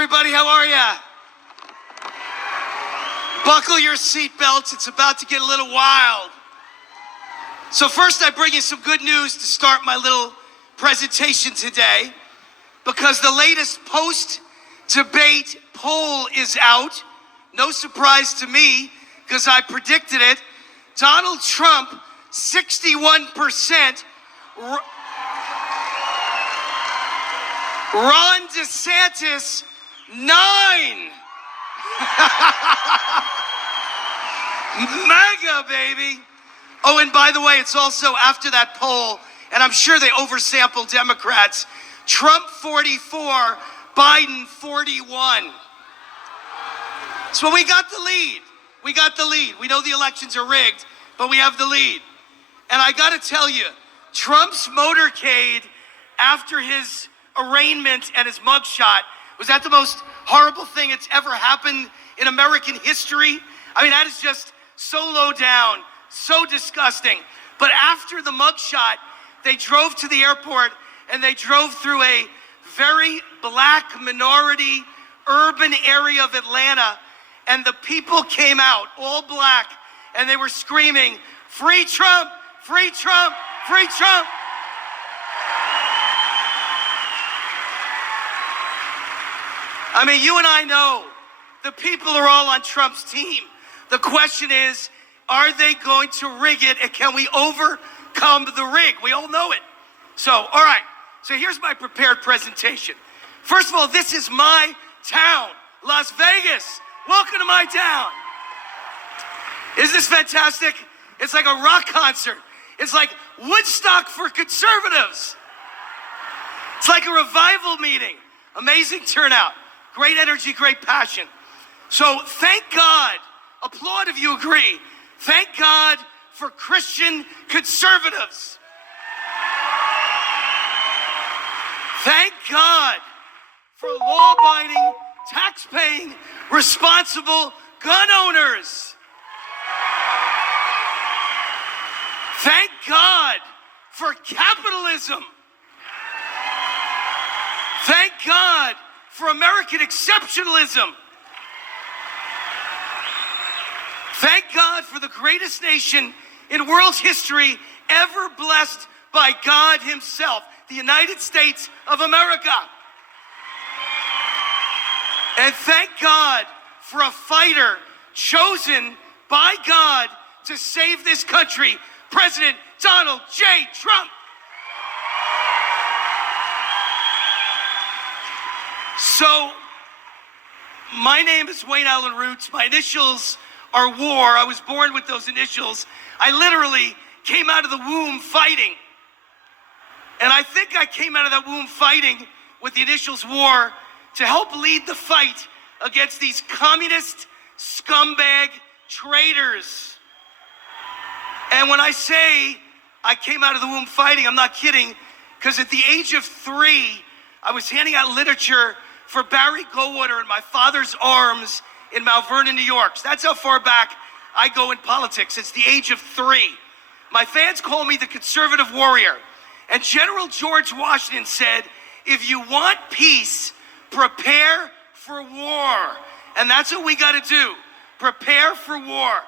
everybody, how are ya? Buckle your seatbelts, it's about to get a little wild. So first I bring you some good news to start my little presentation today, because the latest post-debate poll is out. No surprise to me, because I predicted it. Donald Trump, 61%. Ron DeSantis, 9. Mega, baby. Oh, and by the way, it's also after that poll, and I'm sure they oversampled Democrats. Trump 44, Biden 41. So we got the lead. We got the lead. We know the elections are rigged, but we have the lead. And I got to tell you, Trump's motorcade after his arraignment and his mugshot, was that the most horrible thing that's ever happened in American history? I mean, that is just so low down, so disgusting. But after the mugshot, they drove to the airport and they drove through a very black minority urban area of Atlanta, and the people came out, all black, and they were screaming, "Free Trump, free Trump, free Trump." I mean, you and I know the people are all on Trump's team. The question is, are they going to rig it, and can we overcome the rig? We all know it. So, all right. So here's my prepared presentation. First of all, this is my town, Las Vegas. Welcome to my town. Isn't this fantastic? It's like a rock concert. It's like Woodstock for conservatives. It's like a revival meeting. Amazing turnout. Great energy, great passion. So thank God, applaud if you agree, thank God for Christian conservatives. Thank God for law-abiding, tax-paying, responsible gun owners. Thank God for capitalism. Thank God for American exceptionalism. Thank God for the greatest nation in world history ever blessed by God himself, the United States of America. And thank God for a fighter chosen by God to save this country, President Donald J. Trump. So, my name is Wayne Allyn Roots. My initials are WAR. I was born with those initials. I literally came out of the womb fighting. And I think I came out of that womb fighting with the initials WAR to help lead the fight against these communist scumbag traitors. And when I say I came out of the womb fighting, I'm not kidding, because at the age of 3, I was handing out literature for Barry Goldwater in my father's arms in Mount Vernon, New York. So that's how far back I go in politics. It's the age of 3. My fans call me the conservative warrior. And General George Washington said, if you want peace, prepare for war. And that's what we got to do. Prepare for war.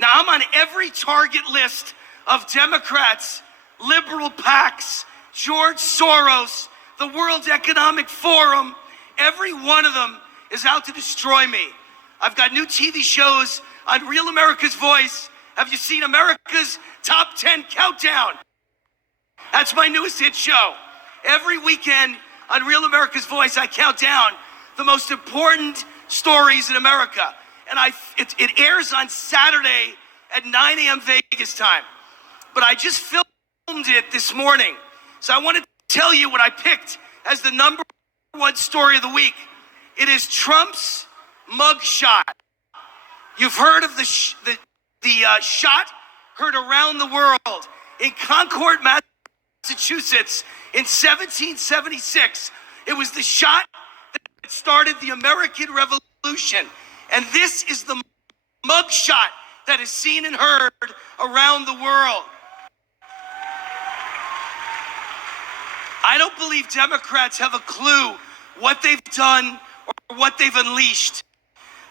Now, I'm on every target list of Democrats, liberal PACs, George Soros, the World Economic Forum. Every one of them is out to destroy me. I've got new TV shows on Real America's Voice. Have you seen America's Top 10 Countdown? That's my newest hit show. Every weekend on Real America's Voice, I count down the most important stories in America. And it airs on Saturday at 9 a.m. Vegas time. But I just filmed it this morning. So I want to tell you what I picked as the number one story of the week. It is Trump's mugshot. You've heard of the shot heard around the world. In Concord, Massachusetts, in 1776, it was the shot that started the American Revolution. And this is the mugshot that is seen and heard around the world. I don't believe Democrats have a clue what they've done what they've unleashed.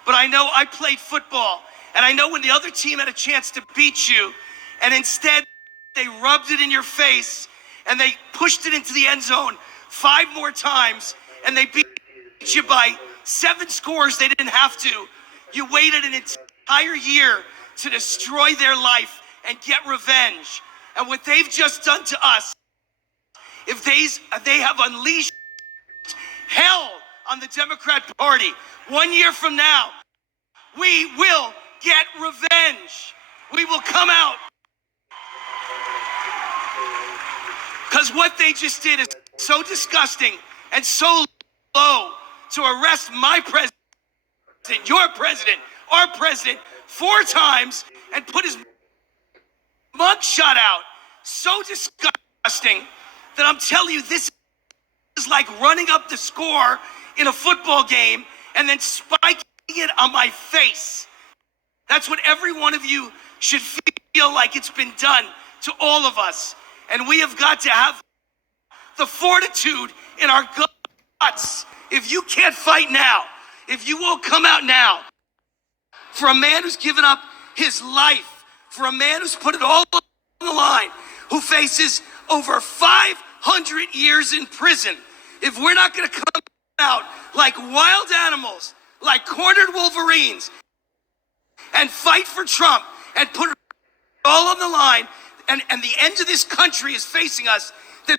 But I know I played football, and I know when the other team had a chance to beat you, and instead they rubbed it in your face, and they pushed it into the end zone 5 more times, and they beat you by 7 scores they didn't have to. You waited an entire year to destroy their life and get revenge. And what they've just done to us, if they have unleashed hell on the Democrat Party, 1 year from now, we will get revenge. We will come out. Because what they just did is so disgusting and so low to arrest my president, your president, our president 4 times and put his mugshot out. So disgusting that I'm telling you, this is like running up the score in a football game and then spiking it on my face. That's what every one of you should feel like it's been done to all of us. And we have got to have the fortitude in our guts. If you can't fight now, if you won't come out now, for a man who's given up his life, for a man who's put it all on the line, who faces over 500 years in prison, if we're not going to come out like wild animals, like cornered wolverines, and fight for Trump and put it all on the line, and the end of this country is facing us, then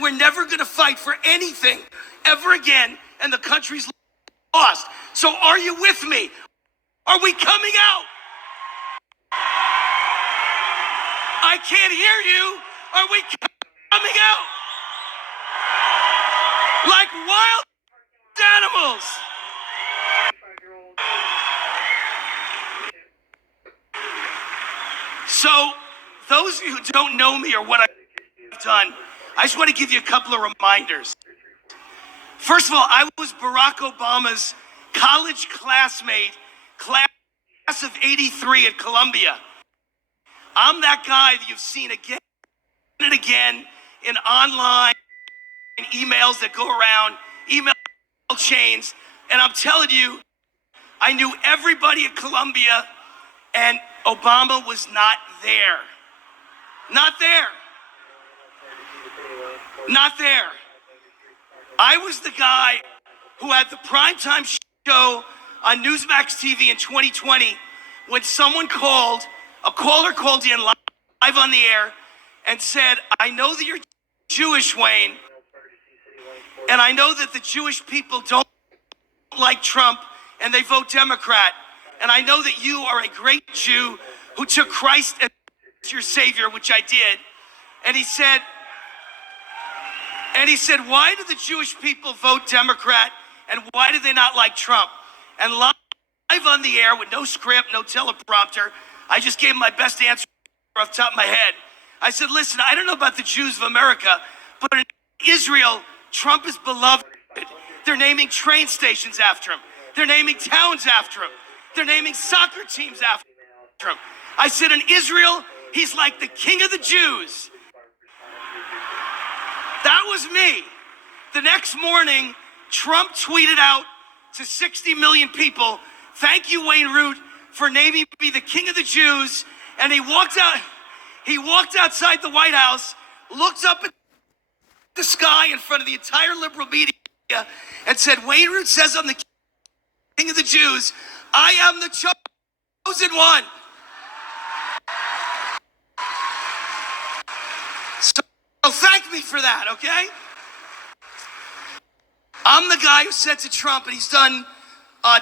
we're never going to fight for anything ever again, and the country's lost. So are you with me? Are we coming out? I can't hear you. Are we coming out? Like wild animals. So, those of you who don't know me or what I've done, I just want to give you a couple of reminders. First of all, I was Barack Obama's college classmate, class of '83 at Columbia. I'm that guy that you've seen again and again in online emails that go around, email chains, and I'm telling you, I knew everybody at Columbia, and Obama was not there. Not there. Not there. I was the guy who had the primetime show on Newsmax TV in 2020 when a caller called in live on the air and said, I know that you're Jewish, Wayne, and I know that the Jewish people don't like Trump and they vote Democrat, and I know that you are a great Jew who took Christ as your Savior, which I did. And he said, why do the Jewish people vote Democrat and why do they not like Trump? And live on the air with no script, no teleprompter, I just gave him my best answer off the top of my head. I said, listen, I don't know about the Jews of America, but in Israel, Trump is beloved. They're naming train stations after him. They're naming towns after him. They're naming soccer teams after him. I said, in Israel, he's like the king of the Jews. That was me. The next morning, Trump tweeted out to 60 million people, thank you, Wayne Root, for naming me the king of the Jews. And he walked outside the White House, looked up at the sky in front of the entire liberal media and said, Wayne Root says I'm the king of the Jews. I am the chosen one. So thank me for that, okay? I'm the guy who said to Trump, and he's done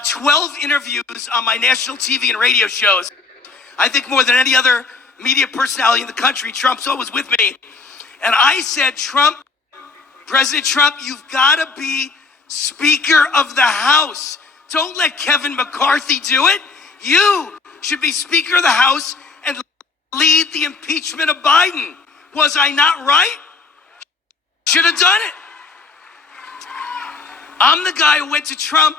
12 interviews on my national TV and radio shows. I think more than any other media personality in the country, Trump's always with me. And I said, Trump, President Trump, you've got to be Speaker of the House. Don't let Kevin McCarthy do it. You should be Speaker of the House and lead the impeachment of Biden. Was I not right? Should have done it. I'm the guy who went to Trump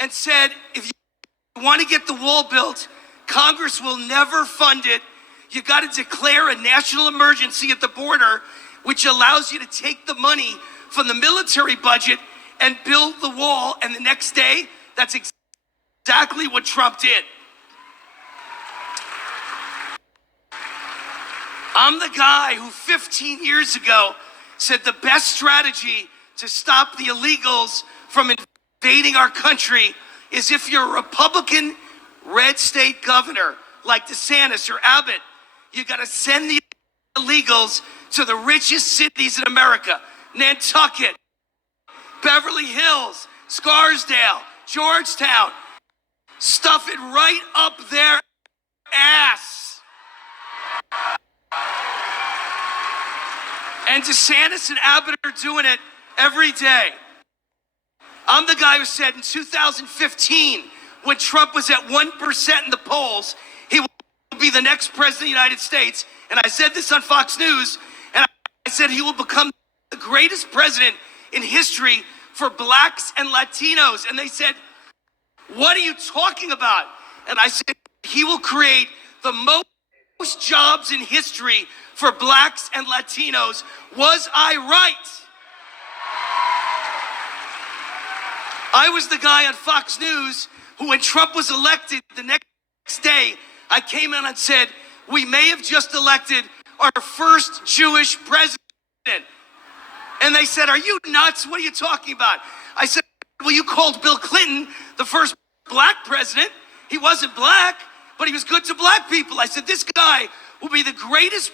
and said, if you want to get the wall built, Congress will never fund it. You got to declare a national emergency at the border, which allows you to take the money from the military budget and build the wall. And the next day, that's exactly what Trump did. I'm the guy who 15 years ago said the best strategy to stop the illegals from invading our country is if you're a Republican red state governor like DeSantis or Abbott, you got to send the illegals to the richest cities in America: Nantucket, Beverly Hills, Scarsdale, Georgetown. Stuff it right up their ass. And DeSantis and Abbott are doing it every day. I'm the guy who said in 2015, when Trump was at 1% in the polls, he will be the next president of the United States. And I said this on Fox News, and I said he will become the greatest president in history for blacks and Latinos. And they said, what are you talking about? And I said, he will create the most jobs in history for blacks and Latinos. Was I right? I was the guy on Fox News who, when Trump was elected the next day, I came in and said, we may have just elected our first Jewish president. And they said, are you nuts? What are you talking about? I said, well, you called Bill Clinton the first black president. He wasn't black, but he was good to black people. I said, this guy will be the greatest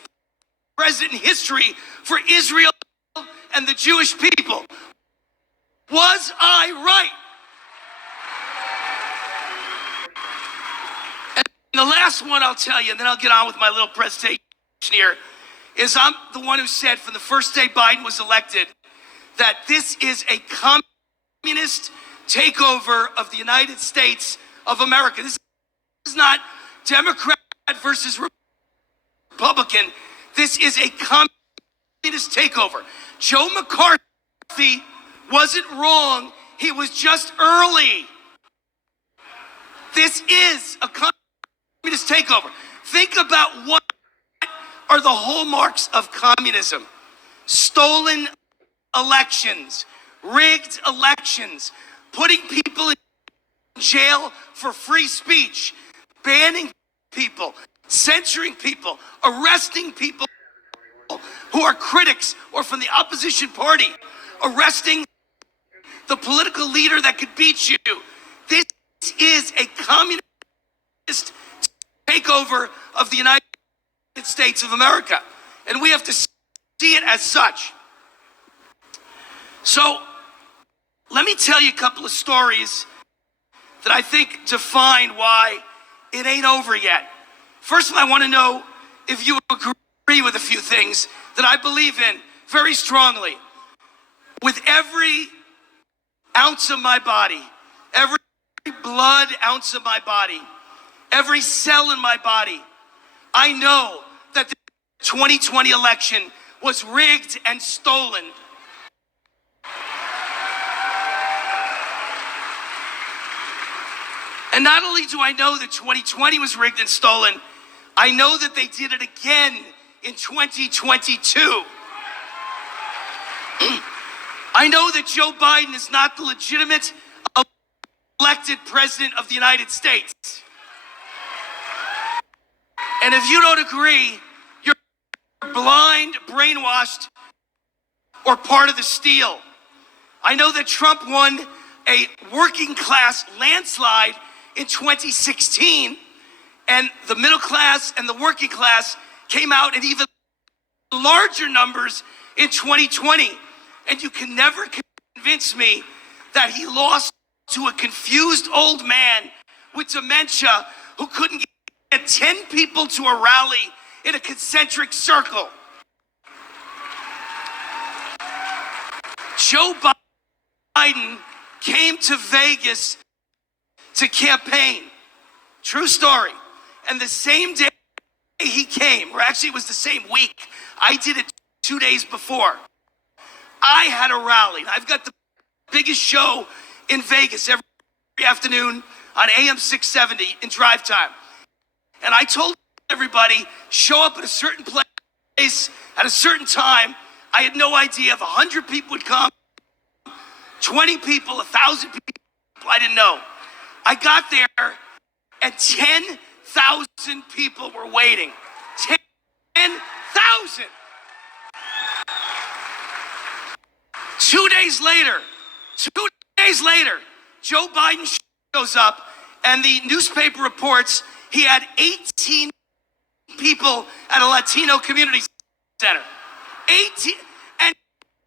president in history for Israel and the Jewish people. Was I right? And the last one I'll tell you, and then I'll get on with my little presentation here, is I'm the one who said from the first day Biden was elected that this is a communist takeover of the United States of America. This is not Democrat versus Republican. This is a communist takeover. Joe McCarthy wasn't wrong. He was just early. This is a communist takeover. Think about what are the hallmarks of communism: stolen elections, rigged elections, putting people in jail for free speech, banning people, censoring people, arresting people who are critics or from the opposition party, arresting the political leader that could beat you. This is a communist takeover of the United States of America, and we have to see it as such. So let me tell you a couple of stories that I think define why it ain't over yet. First of all, I want to know if you agree with a few things that I believe in very strongly. With every ounce of my body, every blood ounce of my body, every cell in my body, I know that the 2020 election was rigged and stolen. And not only do I know that 2020 was rigged and stolen, I know that they did it again in 2022. I know that Joe Biden is not the legitimate elected president of the United States. And if you don't agree, you're blind, brainwashed, or part of the steal. I know that Trump won a working class landslide in 2016, and the middle class and the working class came out in even larger numbers in 2020. And you can never convince me that he lost to a confused old man with dementia who couldn't get 10 people to a rally in a concentric circle. Joe Biden came to Vegas to campaign. True story. And the same day he came, or actually it was the same week, I did it 2 days before, I had a rally. I've got the biggest show in Vegas every afternoon on AM 670 in drive time. And I told everybody, show up at a certain place at a certain time. I had no idea if 100 people would come 20 people, 1,000 people, I didn't know. I got there and 10,000 people were waiting. 10,000. 2 days later, Joe Biden shows up and the newspaper reports he had 18 people at a Latino community center. 18, and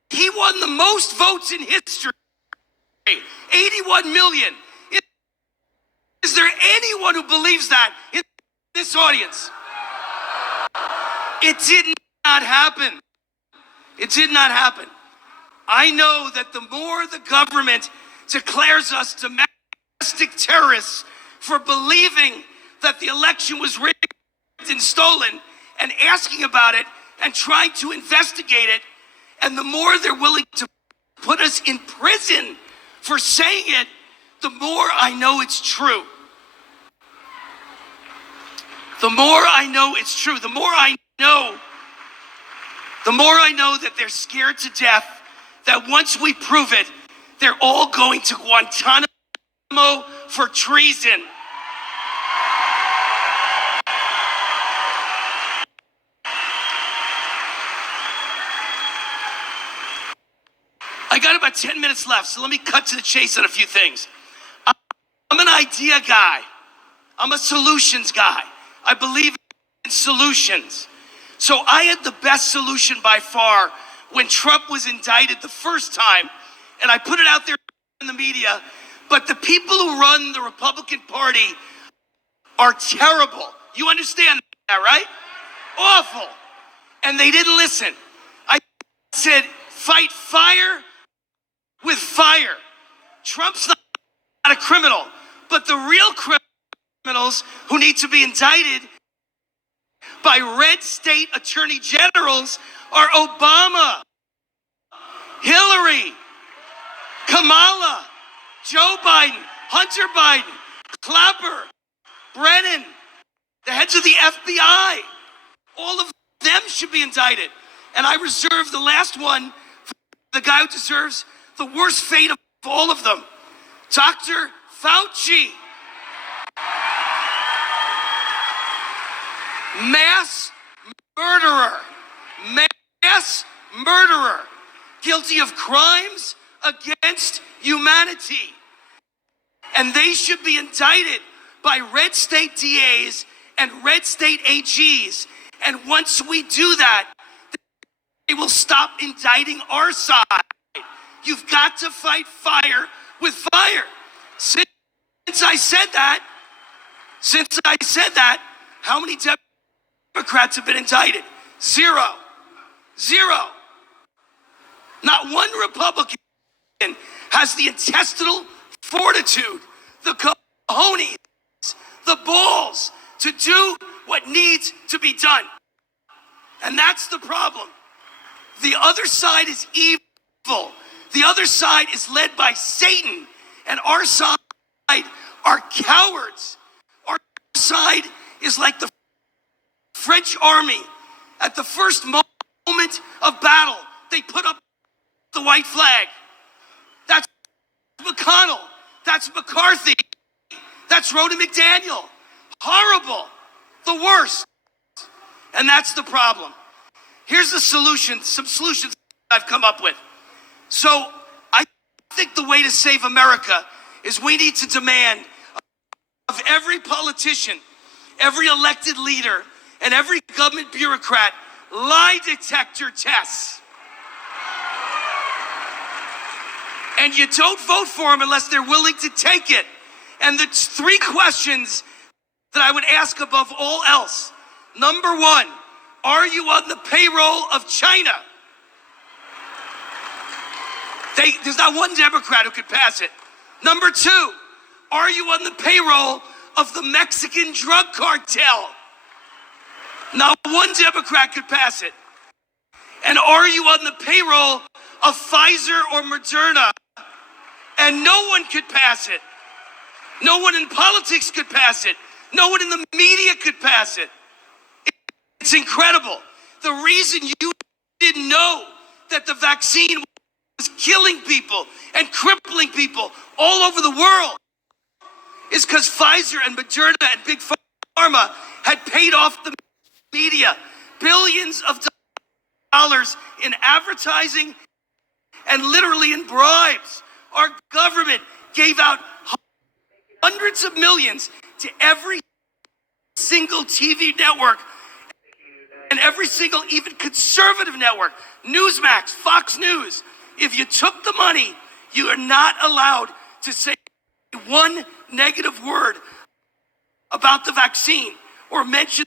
he won the most votes in history. 81 million. Is there anyone who believes that in this audience? It did not happen. It did not happen. I know that the more the government declares us domestic terrorists for believing that the election was rigged and stolen and asking about it and trying to investigate it, and the more they're willing to put us in prison for saying it, the more I know it's true. The more I know it's true, the more I know that they're scared to death, that once we prove it, they're all going to Guantanamo for treason. I got about 10 minutes left, so let me cut to the chase on a few things. I'm an idea guy. I'm a solutions guy. I believe in solutions. So I had the best solution by far when Trump was indicted the first time, and I put it out there in the media, but the people who run the Republican Party are terrible. You understand that, right? Awful. And they didn't listen. I said, fight fire with fire. Trump's not a criminal, but the real criminals who need to be indicted by red state attorney generals are Obama, Hillary, Kamala, Joe Biden, Hunter Biden, Clapper, Brennan, the heads of the FBI. All of them should be indicted. And I reserve the last one for the guy who deserves the worst fate of all of them, Dr. Fauci. Mass murderer, guilty of crimes against humanity. And they should be indicted by red state DAs and red state AGs. And once we do that, they will stop indicting our side. You've got to fight fire with fire. Since I said that, how many Democrats have been indicted? Zero. Not one Republican has the intestinal fortitude, the cojones, the balls to do what needs to be done. And that's the problem. The other side is evil. The other side is led by Satan. And our side are cowards. Our side is like the French army. At the first moment of battle, they put up the white flag. That's McConnell. That's McCarthy. That's Rhoda McDaniel. Horrible. The worst. And that's the problem. Here's the solution, some solutions I've come up with. So I think the way to save America is we need to demand of every politician, every elected leader, and every government bureaucrat lie detector tests. And you don't vote for them unless they're willing to take it. And the three questions that I would ask above all else. Number one, are you on the payroll of China? There's not one Democrat who could pass it. Number two, are you on the payroll of the Mexican drug cartel? Not one Democrat could pass it. And are you on the payroll of Pfizer or Moderna? And no one could pass it. No one in politics could pass it. No one in the media could pass it. It's incredible. The reason you didn't know that the vaccine killing people and crippling people all over the world is because Pfizer and Moderna and Big Pharma had paid off the media billions of dollars in advertising and literally in bribes. Our government gave out hundreds of millions to every single TV network and every single even conservative network, Newsmax, Fox News. If you took the money, you are not allowed to say one negative word about the vaccine or mention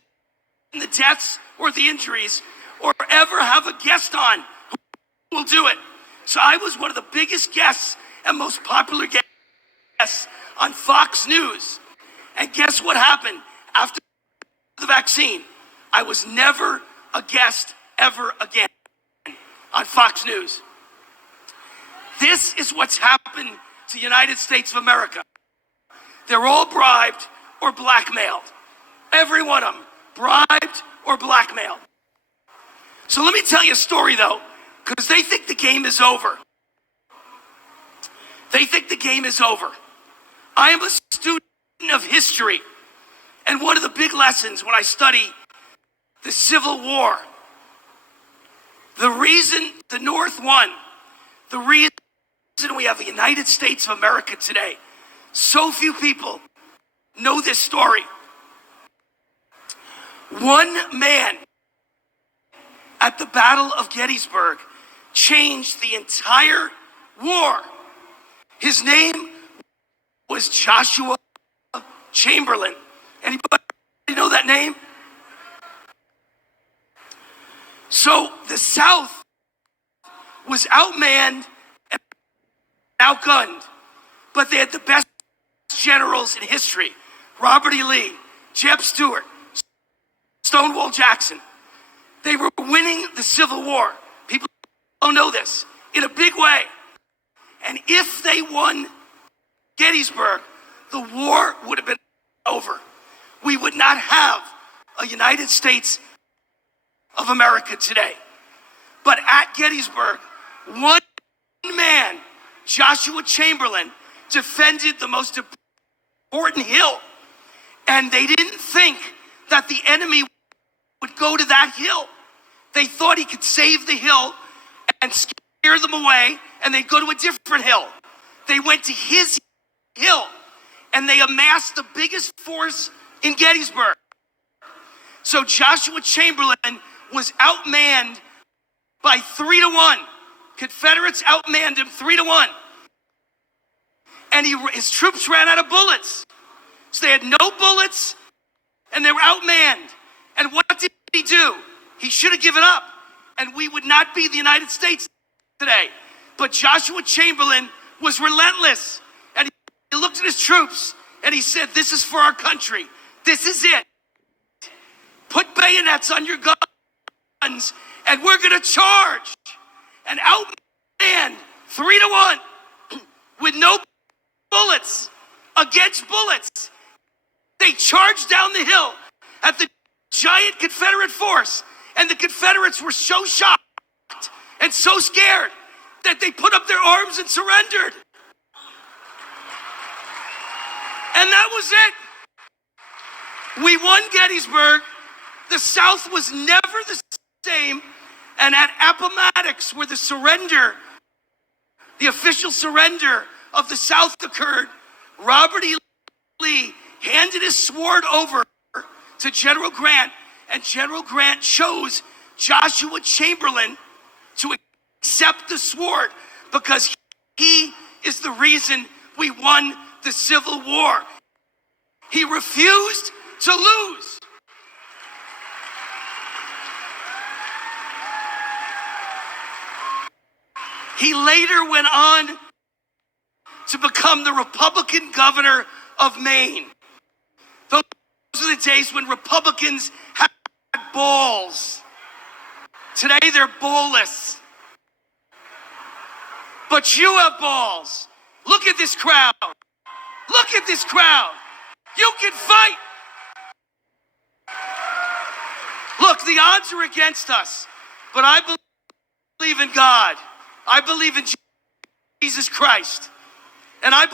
the deaths or the injuries or ever have a guest on who will do it. So I was one of the biggest guests and most popular guests on Fox News. And guess what happened after the vaccine? I was never a guest ever again on Fox News. This is what's happened to the United States of America. They're all bribed or blackmailed. Every one of them, bribed or blackmailed. So let me tell you a story though, because they think the game is over. They think the game is over. I am a student of history, and one of the big lessons when I study the Civil War, the reason the North won, the reason we have a United States of America today, so few people know this story. One man at the Battle of Gettysburg changed the entire war. His name was Joshua Chamberlain. Anybody know that name? So the South was outmanned and outgunned, but they had the best generals in history. Robert E. Lee, Jeb Stuart, Stonewall Jackson. They were winning the Civil War. People don't know this, in a big way. And if they won Gettysburg, the war would have been over. We would not have a United States of America today. But at Gettysburg, one man, Joshua Chamberlain, defended the most important hill. And they didn't think that the enemy would go to that hill. They thought he could save the hill and scare them away, and they'd go to a different hill. They went to his hill, and they amassed the biggest force in Gettysburg. So Joshua Chamberlain was outmanned by 3-1. Confederates outmanned him 3-1. And his troops ran out of bullets. So they had no bullets, and they were outmanned. And what did he do? He should have given up, and we would not be the United States today. But Joshua Chamberlain was relentless, and he looked at his troops, and he said, this is for our country. This is it. Put bayonets on your guns, and we're going to charge. And outmanned 3-1 with no bullets against bullets. They charged down the hill at the giant Confederate force, and the Confederates were so shocked and so scared that they put up their arms and surrendered. And that was it. We won Gettysburg. The South was never the same. And at Appomattox, where the surrender, the official surrender of the South occurred, Robert E. Lee handed his sword over to General Grant, and General Grant chose Joshua Chamberlain to accept the sword because he is the reason we won the Civil War. He refused to lose. He later went on to become the Republican governor of Maine. Those are the days when Republicans had balls. Today they're ballless. But you have balls. Look at this crowd. Look at this crowd. You can fight. Look, the odds are against us, but I believe in God. I believe in Jesus Christ. And I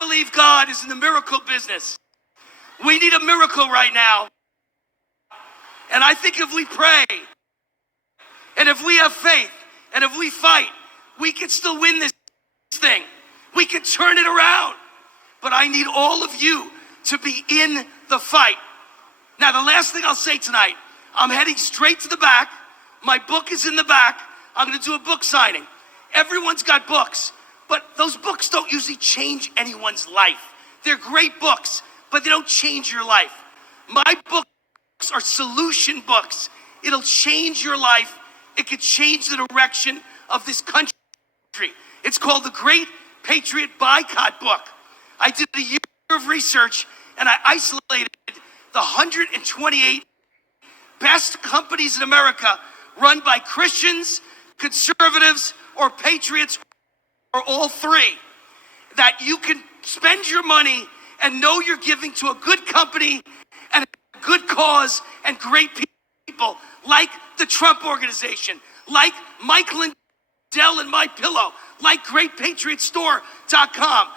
believe God is in the miracle business. We need a miracle right now. And I think if we pray, and if we have faith, and if we fight, we can still win this thing. We can turn it around. But I need all of you to be in the fight. Now, the last thing I'll say tonight, I'm heading straight to the back. My book is in the back. I'm going to do a book signing. Everyone's got books, but those books don't usually change anyone's life. They're great books, but they don't change your life. My books are solution books. It'll change your life. It could change the direction of this country. It's called the Great Patriot Boycott Book. I did a year of research and I isolated the 128 best companies in America run by Christians, conservatives, or patriots, or all three, that you can spend your money and know you're giving to a good company and a good cause and great people, like the Trump Organization, like Mike Lindell and My Pillow, like GreatPatriotStore.com,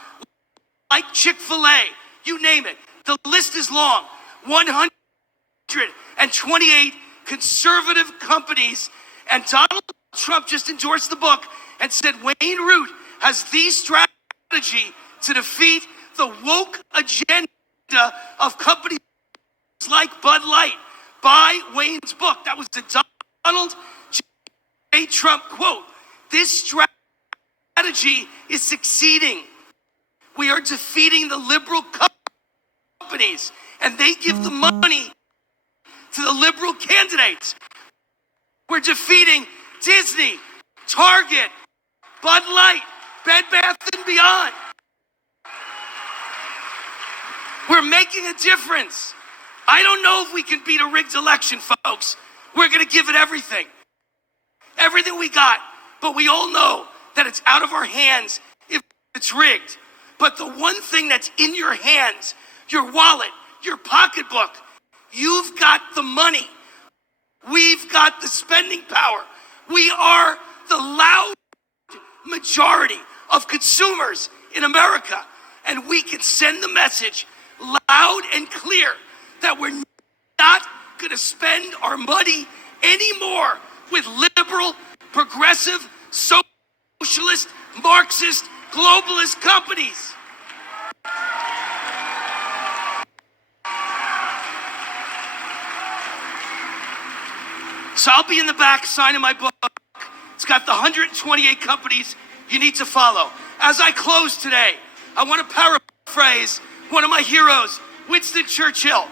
like Chick-fil-A, you name it. The list is long. 128 conservative companies, and Donald Trump just endorsed the book and said Wayne Root has the strategy to defeat the woke agenda of companies like Bud Light. Buy Wayne's book. That was the Donald J. Trump quote. This strategy is succeeding. We are defeating the liberal companies, and they give the money to the liberal candidates. We're defeating Disney, Target, Bud Light, Bed Bath & Beyond. We're making a difference. I don't know if we can beat a rigged election, folks. We're going to give it everything. Everything we got. But we all know that it's out of our hands if it's rigged. But the one thing that's in your hands, your wallet, your pocketbook, you've got the money. We've got the spending power. We are the loud majority of consumers in America. And we can send the message loud and clear that we're not going to spend our money anymore with liberal, progressive, socialist, Marxist, globalist companies. So I'll be in the back signing my book. It's got the 128 companies you need to follow. As I close today, I want to paraphrase one of my heroes, Winston Churchill.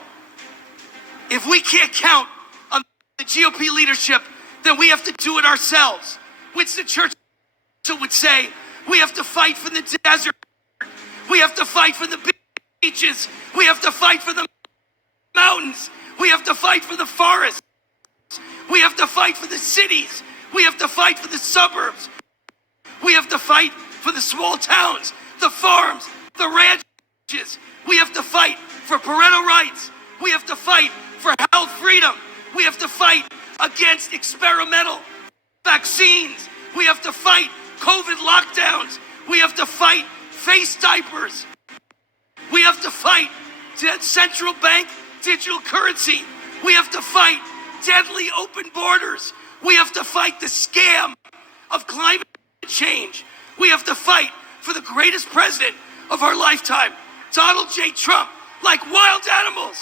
If we can't count on the GOP leadership, then we have to do it ourselves. Winston Churchill would say, we have to fight for the desert. We have to fight for the beaches. We have to fight for the mountains. We have to fight for the forests. We have to fight for the cities. We have to fight for the suburbs. We have to fight for the small towns, the farms, the ranches. We have to fight for parental rights. We have to fight for health freedom. We have to fight against experimental vaccines. We have to fight COVID lockdowns. We have to fight face diapers. We have to fight central bank digital currency. We have to fight deadly open borders. We have to fight the scam of climate change. We have to fight for the greatest president of our lifetime, Donald J. Trump, like wild animals.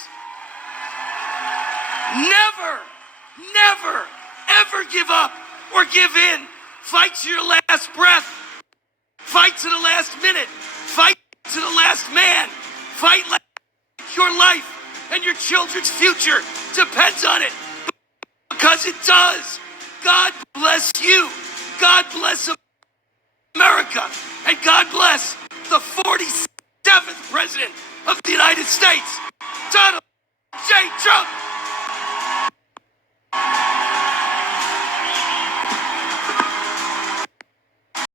Never, never, ever give up or give in. Fight to your last breath. Fight to the last minute. Fight to the last man. Fight like your life and your children's future depends on it. Because it does. God bless you. God bless America. And God bless the 47th President of the United States, Donald J. Trump.